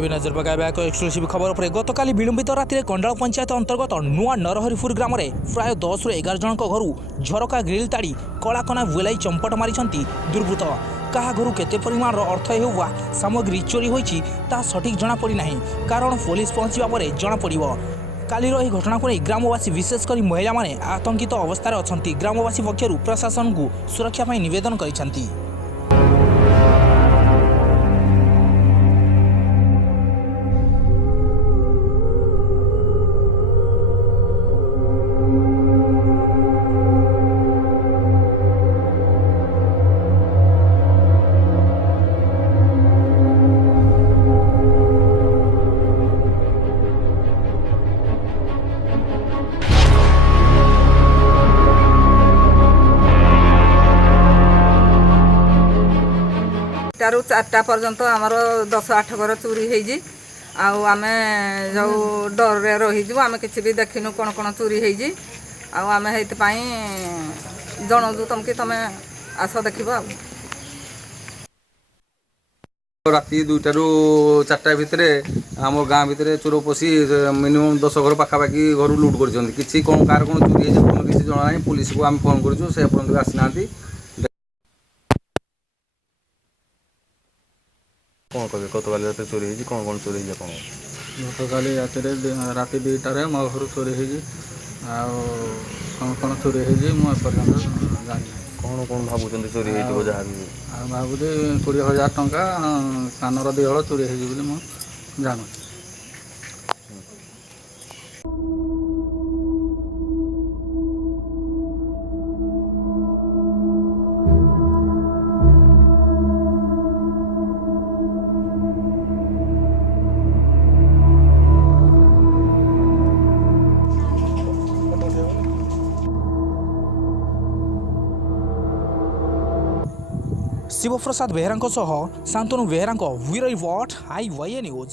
तेज नजर पकाइबा एक एक्सक्लूसिव खबर पर गतकाली विलंबित राति कंडाल पंचायत अंतर्गत नुआ नरहरिपुर ग्राम में प्राय 10 ରୁ 11 जन घर झरका ग्रिल ताड़ी कलाकना बुलाई चंपट मारी दुर्बृत्त क्या घर केते परिमाण अर्थ हेउवा सामग्री चोरी होईची ता सठिक जना पड़ी नाही कारण पुलिस पहुंचवा परे जना पड़िबो। कालीर यह घटना को नहीं ग्रामवासी विशेषकर महिला माने आतंकित अवस्था अछंती। ग्रामवासी पक्षर प्रशासन को सुरक्षा पाई निवेदन करिसंती। टारू 4टा पर्यंत आमर 10-8 घर चोरी होईजी आम जो डर रहीजु आम कि भी देखिनु कौन कौन चोरी होईजी आम जनऊ तुमको तुम आस देख। राति 2टा ରୁ 4ଟା भितर आम गाँ भितर चोर पशि मिनिमम 10 घर पाखापाखि घर लुट कर किसी कौन कार कौन चोरी है किसी जना ना पुलिस को आम फोन करूँ से पर्यटन आसीना कौन कहे गतकाली रात चोरी होगी कौन कौन चोरी है कौन गतकाली राति 2टारे मो घर चोरी होगी कौन कौन चोरी होगी मुझे जानी कौन कौन भावुं चोरी हो जहाँ भी भावुँ 20,000 टंका कानर 2 हल चोरी होगी मुझे जानू। Shivprasad Behera Shantanu Behera bureau report IYA news.